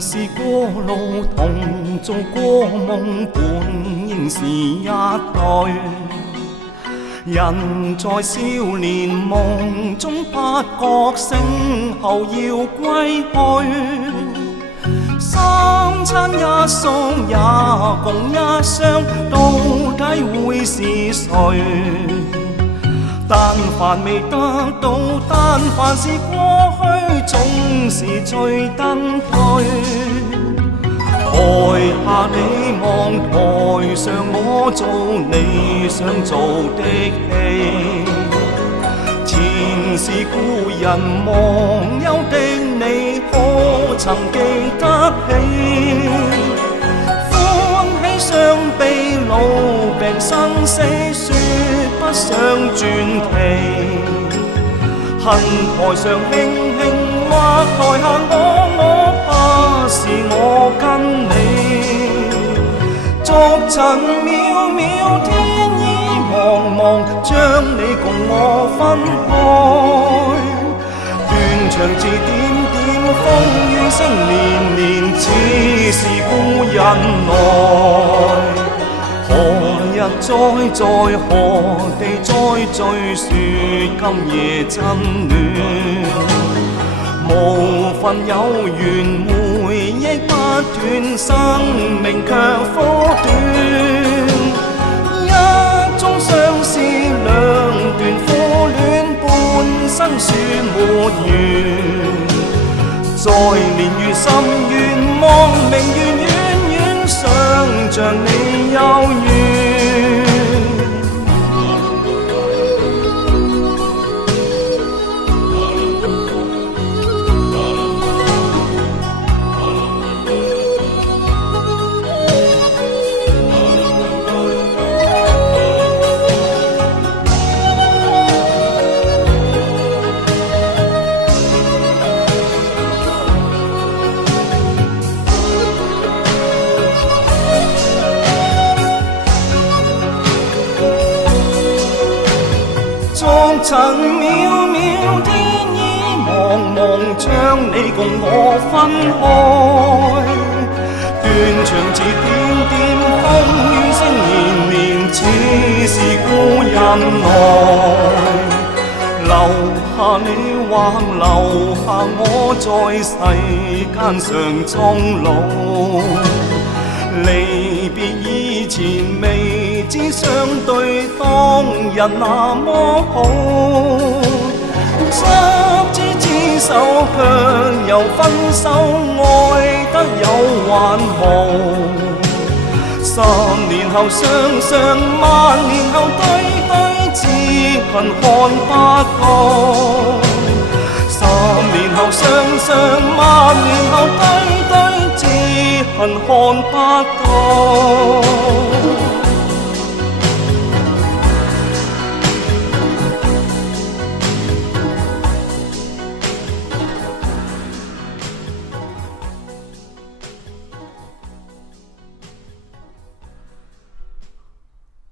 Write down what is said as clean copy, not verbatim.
是過路同做過夢，本應是一對。人在少年夢中不覺醒後要歸去，三餐一宿也共一雙，到底會是誰？但凡未得到，但凡是過去，總是最登對。台下你望，台上我做你想做的戲。前是故人忘憂的你，可曾記得起？歡喜傷悲老病生死，說不想傳奇。恨台上輕輕，或台下我不是我跟你。逐塵渺渺，天意茫茫，將你共我分開。斷腸字點點，風雨聲連連，似是故人來。何日再在何地再聚，說今夜真暖。無份有緣回憶不斷，生命卻苦短。一宗相思兩段苦戀，半生說沒完。在年月深遠，望明月遠遠，想像你幽怨。逐塵渺渺，天意茫茫，將你共我分開。斷腸字點點，風雨聲連連，似是故人來。留下你或留下我，在世間上終老。離別以前未知相對，當日那麼好。執子之手，卻又分手，愛得有還無。10年後雙雙，萬年後對對，只恨看不到。10年後雙雙，萬年後對對，只恨看不到。